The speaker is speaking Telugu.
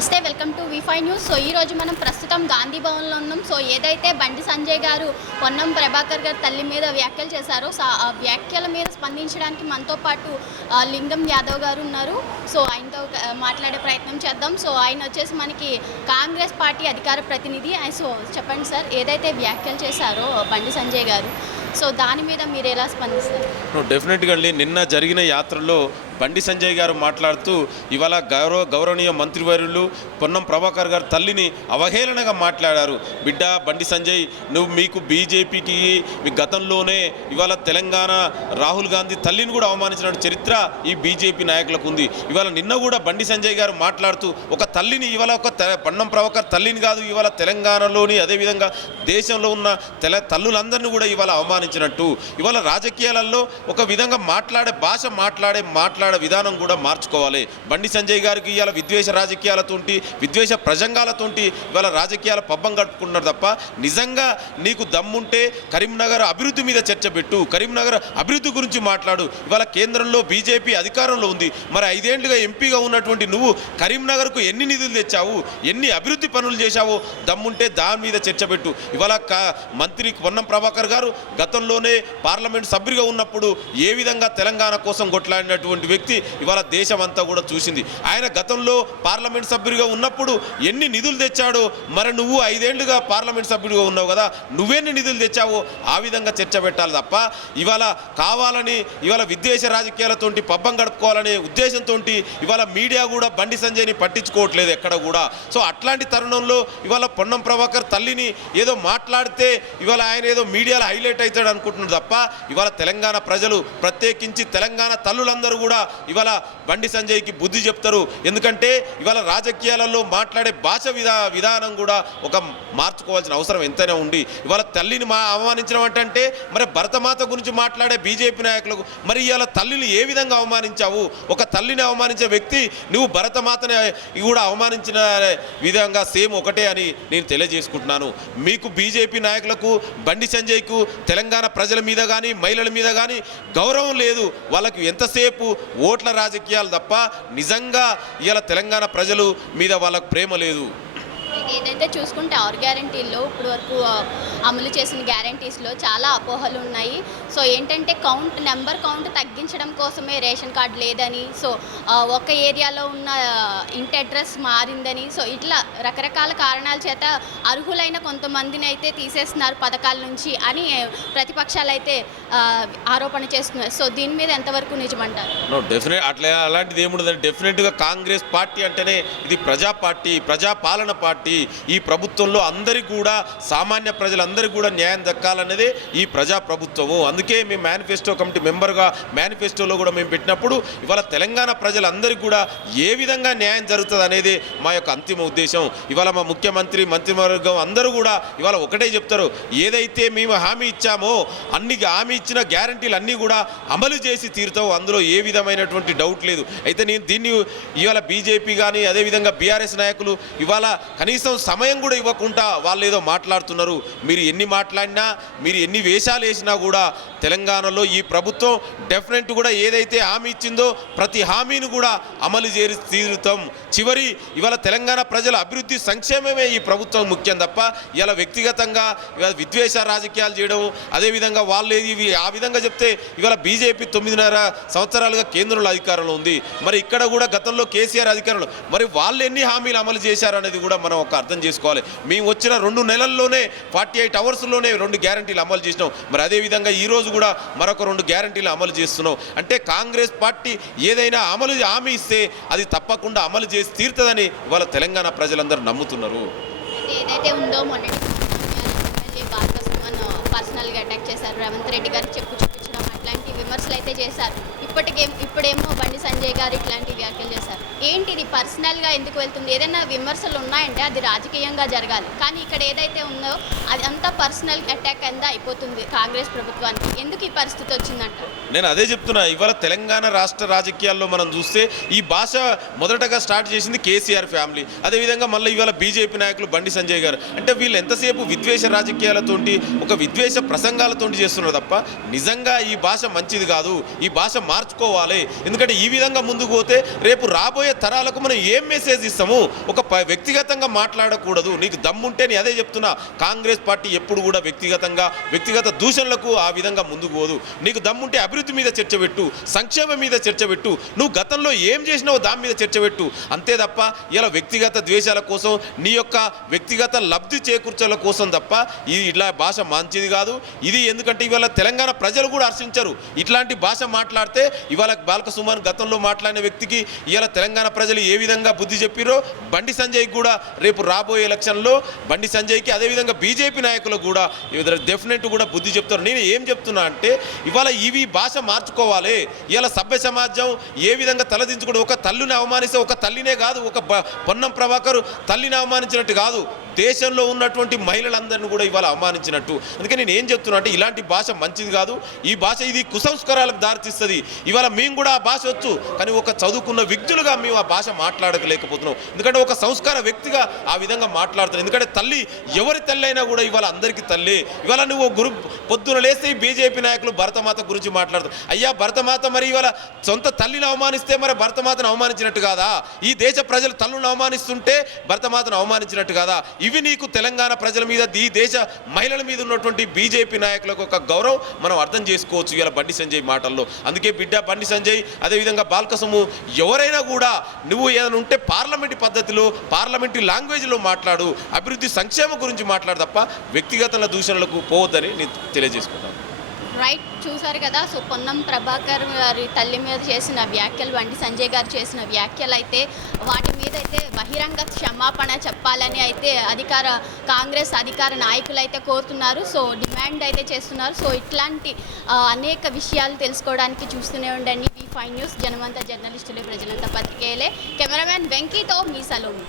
నమస్తే, వెల్కమ్ టు వి5 న్యూస్. సో ఈరోజు మనం ప్రస్తుతం గాంధీ భవన్లో ఉన్నాం. సో ఏదైతే బండి సంజయ్ గారు పొన్నం ప్రభాకర్ గారి తల్లి మీద వ్యాఖ్యలు చేశారో ఆ వ్యాఖ్యల మీద స్పందించడానికి మనతో పాటు లింగం యాదవ్ గారు ఉన్నారు. సో ఆయనతో మాట్లాడే ప్రయత్నం చేద్దాం. సో ఆయన వచ్చేసి మనకి కాంగ్రెస్ పార్టీ అధికార ప్రతినిధి. సో చెప్పండి సార్, ఏదైతే వ్యాఖ్యలు చేశారో బండి సంజయ్ గారు, సో దాని మీద మీరు ఎలా స్పందిస్తారు? డెఫినెట్గా అండి, నిన్న జరిగిన యాత్రలో బండి సంజయ్ గారు మాట్లాడుతూ ఇవాళ గౌరవనీయ మంత్రివర్యులు పొన్నం ప్రభాకర్ గారు తల్లిని అవహేళనగా మాట్లాడారు. బిడ్డ బండి సంజయ్, మీకు బీజేపీకి మీ గతంలోనే ఇవాళ తెలంగాణ రాహుల్ గాంధీ తల్లిని కూడా అవమానించిన చరిత్ర ఈ బీజేపీ నాయకులకు ఉంది. ఇవాళ నిన్న కూడా బండి సంజయ్ గారు మాట్లాడుతూ ఒక తల్లిని ఇవాళ పొన్నం ప్రభాకర్ తల్లిని కాదు, ఇవాళ తెలంగాణలోని అదేవిధంగా దేశంలో ఉన్న తల్లులందరినీ కూడా ఇవాళ అవమానించినట్టు, ఇవాళ రాజకీయాలలో ఒక విధంగా మాట్లాడే విధానం కూడా మార్చుకోవాలి. బండి సంజయ్ గారికి ఇవాళ విద్వేష రాజకీయాలతోటి విద్వేష ప్రజంగాలతోటి ఇవాళ రాజకీయాల పబ్బం గడుపుకున్నారు తప్ప, నిజంగా నీకు దమ్ముంటే కరీంనగర్ అభివృద్ధి మీద చర్చ పెట్టు, కరీంనగర్ అభివృద్ధి గురించి మాట్లాడు. ఇవాళ కేంద్రంలో బీజేపీ అధికారంలో ఉంది. మరి 5 ఏళ్లుగా ఎంపీగా ఉన్నటువంటి నువ్వు కరీంనగర్కు ఎన్ని నిధులు తెచ్చావు, ఎన్ని అభివృద్ధి పనులు చేశావో దమ్ముంటే దాని మీద చర్చ పెట్టు. ఇవాళ మంత్రి పొన్నం ప్రభాకర్ గారు గతంలోనే పార్లమెంట్ సభ్యుడిగా ఉన్నప్పుడు ఏ విధంగా తెలంగాణ కోసం కొట్లాడినటువంటి వ్యక్తి ఇవాళ దేశం అంతా కూడా చూసింది. ఆయన గతంలో పార్లమెంట్ సభ్యుడిగా ఉన్నప్పుడు ఎన్ని నిధులు తెచ్చాడో, మరి నువ్వు 5 ఏళ్లుగా పార్లమెంట్ సభ్యుడిగా ఉన్నావు కదా, నువ్వెన్ని నిధులు తెచ్చావో ఆ విధంగా చర్చ పెట్టాలి తప్ప, ఇవాళ కావాలని ఇవాళ విద్వేష రాజకీయాలతోటి పబ్బం గడుపుకోవాలనే ఉద్దేశంతో ఇవాళ మీడియా కూడా బండి సంజయ్ని పట్టించుకోవట్లేదు ఎక్కడ కూడా. సో అట్లాంటి తరుణంలో ఇవాళ పొన్నం ప్రభాకర్ తల్లిని ఏదో మాట్లాడితే ఇవాళ ఆయన ఏదో మీడియాలో హైలైట్ అవుతాడు అనుకుంటున్నారు తప్ప, ఇవాళ తెలంగాణ ప్రజలు ప్రత్యేకించి తెలంగాణ తల్లులందరూ కూడా ఇవాళ బండి సంజయ్కి బుద్ధి చెప్తారు. ఎందుకంటే ఇవాళ రాజకీయాలలో మాట్లాడే భాష విధానం కూడా ఒక మార్చుకోవాల్సిన అవసరం ఎంతైనా ఉంది. ఇవాళ తల్లిని అవమానించడం అంటే మరి భరతమాత గురించి మాట్లాడే బీజేపీ నాయకులకు మరి ఇవాళ తల్లిని ఏ విధంగా అవమానించావు? ఒక తల్లిని అవమానించే వ్యక్తి నువ్వు భరతమాతని కూడా అవమానించిన విధంగా సేమ్ ఒకటే అని నేను తెలియజేసుకుంటున్నాను. మీకు బీజేపీ నాయకులకు బండి సంజయ్కు తెలంగాణ ప్రజల మీద కానీ మహిళల మీద కానీ గౌరవం లేదు. వాళ్ళకి ఎంతసేపు ఓట్ల రాజకీయాలు తప్ప నిజంగా ఇవాళ తెలంగాణ ప్రజలు మీద వాళ్ళకు ప్రేమ లేదు. ఏదైతే చూసుకుంటే 6 గ్యారంటీల్లో ఇప్పుడు వరకు అమలు చేసిన గ్యారంటీస్లో చాలా అపోహలు ఉన్నాయి. సో ఏంటంటే నెంబర్ కౌంట్ తగ్గించడం కోసమే రేషన్ కార్డు లేదని, సో ఒక ఏరియాలో ఉన్న ఇంటి అడ్రస్ మారిందని, సో ఇట్లా రకరకాల కారణాల చేత అర్హులైన కొంతమందిని అయితే తీసేస్తున్నారు పథకాల నుంచి అని ప్రతిపక్షాలు అయితే ఆరోపణ చేస్తున్నారు. సో దీని మీద ఎంతవరకు నిజమంటారు? డెఫినెట్ అలాంటిది ఏముండదండి. డెఫినెట్గా కాంగ్రెస్ పార్టీ అంటేనే ఇది ప్రజా పార్టీ, ప్రజాపాలన పార్టీ. ఈ ప్రభుత్వంలో అందరికీ కూడా సామాన్య ప్రజలందరికీ కూడా న్యాయం దక్కాలన్నదే ఈ ప్రజా ప్రభుత్వము. అందుకే మేము మేనిఫెస్టో కమిటీ మెంబర్గా మేనిఫెస్టోలో కూడా మేము పెట్టినప్పుడు ఇవాళ తెలంగాణ ప్రజలందరికీ కూడా ఏ విధంగా న్యాయం జరుగుతుంది అనేది మా యొక్క అంతిమ ఉద్దేశం. ఇవాళ మా ముఖ్యమంత్రి మంత్రివర్గం అందరూ కూడా ఇవాళ ఒకటే చెప్తారు, ఏదైతే మేము హామీ ఇచ్చామో హామీ ఇచ్చిన గ్యారంటీలు అన్నీ కూడా అమలు చేసి తీరుతాం, అందులో ఏ విధమైనటువంటి డౌట్ లేదు. అయితే నేను దీన్ని ఇవాళ బీజేపీ కానీ అదేవిధంగా బీఆర్ఎస్ నాయకులు ఇవాళ కనీసం సమయం కూడా ఇవ్వకుండా వాళ్ళు ఏదో మాట్లాడుతున్నారు. మీరు ఎన్ని మాట్లాడినా, మీరు ఎన్ని వేషాలు వేసినా కూడా తెలంగాణలో ఈ ప్రభుత్వం డెఫినెట్ కూడా ఏదైతే హామీ ఇచ్చిందో ప్రతి హామీని కూడా అమలు చేసి తీరుతాం. చివరి ఇవాళ తెలంగాణ ప్రజల అభివృద్ధి సంక్షేమమే ఈ ప్రభుత్వం ముఖ్యం తప్ప ఇలా వ్యక్తిగతంగా ఇవాళ విద్వేష రాజకీయాలు చేయడం, అదేవిధంగా వాళ్ళు ఏది ఆ విధంగా చెప్తే ఇవాళ బీజేపీ 9.5 సంవత్సరాలుగా కేంద్రంలో అధికారంలో ఉంది. మరి ఇక్కడ కూడా గతంలో కేసీఆర్ అధికారంలో మరి వాళ్ళు ఎన్ని హామీలు అమలు చేశారు అనేది కూడా మనం ఒక అర్థం చేసుకోవాలి. మేము వచ్చిన 2 నెలల్లోనే 48 అవర్స్లోనే 2 గ్యారంటీలు అమలు చేసినాం. మరి అదేవిధంగా ఈరోజు కూడా మరొక 2 గ్యారంటీలు అమలు చేస్తున్నాం. అంటే కాంగ్రెస్ పార్టీ ఏదైనా హామీ ఇస్తే అది తప్పకుండా అమలు చేసి తీరుతుందని ఇవాళ తెలంగాణ ప్రజలందరూ నమ్ముతున్నారు. ఏదైతే ఉందో మొన్నటి పర్సనల్గా అటాక్ చేశారు, రేవంత్ రెడ్డి గారు చూపించడం అట్లాంటి విమర్శలు అయితే చేశారు. ఇప్పుడేమో బండి సంజయ్ గారు ఇట్లాంటి వ్యాఖ్యలు చేశారు. ఏంటి ఇది పర్సనల్గా ఎందుకు వెళ్తుంది? ఏదైనా విమర్శలు ఉన్నాయంటే అది రాజకీయంగా జరగాలి, కానీ ఇక్కడ ఏదైతే ఉందో అది అంతా పర్సనల్ అటాక్ కింద అయిపోతుంది కాంగ్రెస్ ప్రభుత్వానికి. ఎందుకు ఈ పరిస్థితి వచ్చిందంట? నేను అదే చెప్తున్నా. ఇవాళ తెలంగాణ రాష్ట్ర రాజకీయాల్లో మనం చూస్తే ఈ భాష మొదటగా స్టార్ట్ చేసింది కేసీఆర్ ఫ్యామిలీ, అదేవిధంగా మళ్ళీ ఇవాళ బీజేపీ నాయకులు బండి సంజయ్ గారు. అంటే వీళ్ళు ఎంతసేపు విద్వేష రాజకీయాలతోటి ఒక విద్వేష ప్రసంగాలతోటి చేస్తున్నారు తప్ప నిజంగా ఈ భాష మంచిది మంచిది కాదు, ఈ భాష మార్చుకోవాలి. ఎందుకంటే ఈ విధంగా ముందుకు పోతే రేపు రాబోయే తరాలకు మనం ఏం మెసేజ్ ఇస్తాము? ఒక వ్యక్తిగతంగా మాట్లాడకూడదు. నీకు దమ్ముంటే నేను అదే చెప్తున్నా, కాంగ్రెస్ పార్టీ ఎప్పుడు కూడా వ్యక్తిగత దూషణలకు ఆ విధంగా ముందుకు పోదు. నీకు దమ్ముంటే అభివృద్ధి మీద చర్చ పెట్టు, సంక్షేమం మీద చర్చ పెట్టు, నువ్వు గతంలో ఏం చేసినావో దాని మీద చర్చ పెట్టు. అంతే తప్ప ఇలా వ్యక్తిగత ద్వేషాల కోసం, నీ యొక్క వ్యక్తిగత లబ్ధి చేకూర్చాల కోసం తప్ప ఇది ఇట్లా భాష మంచిది కాదు. ఇది ఎందుకంటే ఇవాళ తెలంగాణ ప్రజలు కూడా హర్షించరు ఇట్లాంటి భాష మాట్లాడితే. ఇవాళ బాల్క సుమన్ గతంలో మాట్లాడిన వ్యక్తికి ఇవాళ తెలంగాణ ప్రజలు ఏ విధంగా బుద్ధి చెప్పిరో, బండి సంజయ్కి కూడా రేపు రాబోయే ఎలక్షన్లో బండి సంజయ్కి అదేవిధంగా బీజేపీ నాయకులకు కూడా డెఫినెట్ కూడా బుద్ధి చెప్తారు. నేను ఏం చెప్తున్నా అంటే ఇవాళ ఇవి భాష మార్చుకోవాలి. ఇవాళ సభ్య సమాజం ఏ విధంగా తలదించుకోవడం, ఒక తల్లిని అవమానిస్తే ఒక తల్లినే కాదు, ఒక పొన్నం ప్రభాకర్ తల్లిని అవమానించినట్టు కాదు, దేశంలో ఉన్నటువంటి మహిళలందరినీ కూడా ఇవాళ అవమానించినట్టు. అందుకే నేను ఏం చెప్తున్నా అంటే ఇలాంటి భాష మంచిది కాదు. ఈ భాష ఇది కుసంస్కారాలకు దారితీస్తుంది. ఇవాళ మేము కూడా ఆ భాష వచ్చు, కానీ ఒక చదువుకున్న వ్యక్తులుగా మేము ఆ భాష మాట్లాడలేకపోతున్నాం. ఎందుకంటే ఒక సంస్కార వ్యక్తిగా ఆ విధంగా మాట్లాడుతున్నాం. ఎందుకంటే తల్లి ఎవరి తల్లి అయినా కూడా ఇవాళ అందరికీ తల్లి. ఇవాళ నువ్వు పొద్దున లేస్తే ఈ బీజేపీ నాయకులు భరతమాత గురించి మాట్లాడుతారు. అయ్యా భరతమాత మరి ఇవాళ సొంత తల్లిని అవమానిస్తే మరి భరతమాతను అవమానించినట్టు కాదా? ఈ దేశ ప్రజలు తల్లులను అవమానిస్తుంటే భరతమాతను అవమానించినట్టు కాదా? ఇవి నీకు తెలంగాణ ప్రజల మీద, ఈ దేశ మహిళల మీద ఉన్నటువంటి బీజేపీ నాయకులకు ఒక గౌరవం మనం అర్థం చేసుకోవచ్చు ఇలా బండి సంజయ్ మాటల్లో. అందుకే బిడ్డ బండి సంజయ్, అదేవిధంగా బాల్కసుము, ఎవరైనా కూడా నువ్వు ఏదైనా ఉంటే పార్లమెంటు పద్ధతిలో, పార్లమెంటు లాంగ్వేజ్లో మాట్లాడు, అభివృద్ధి సంక్షేమం గురించి మాట్లాడు తప్ప వ్యక్తిగత దూషణలకు పోవద్దని నేను తెలియజేసుకున్నాను. రైట్, చూసారు కదా. సో పొన్నం ప్రభాకర్ గారి తల్లి మీద చేసిన వ్యాఖ్యలు, బండి సంజయ్ గారు చేసిన వ్యాఖ్యలు అయితే వాటి మీద అయితే బహిరంగ క్షమాపణ చెప్పాలని అయితే కాంగ్రెస్ అధికార నాయకులు అయితే కోరుతున్నారు. సో డిమాండ్ అయితే చేస్తున్నారు. సో ఇట్లాంటి అనేక విషయాలు తెలుసుకోవడానికి చూస్తూనే ఉండండి V5 న్యూస్. జనమంతా జర్నలిస్టులే, ప్రజలంతా పత్రికేయులే. కెమెరామ్యాన్ వెంకీతో మీ సలోమి.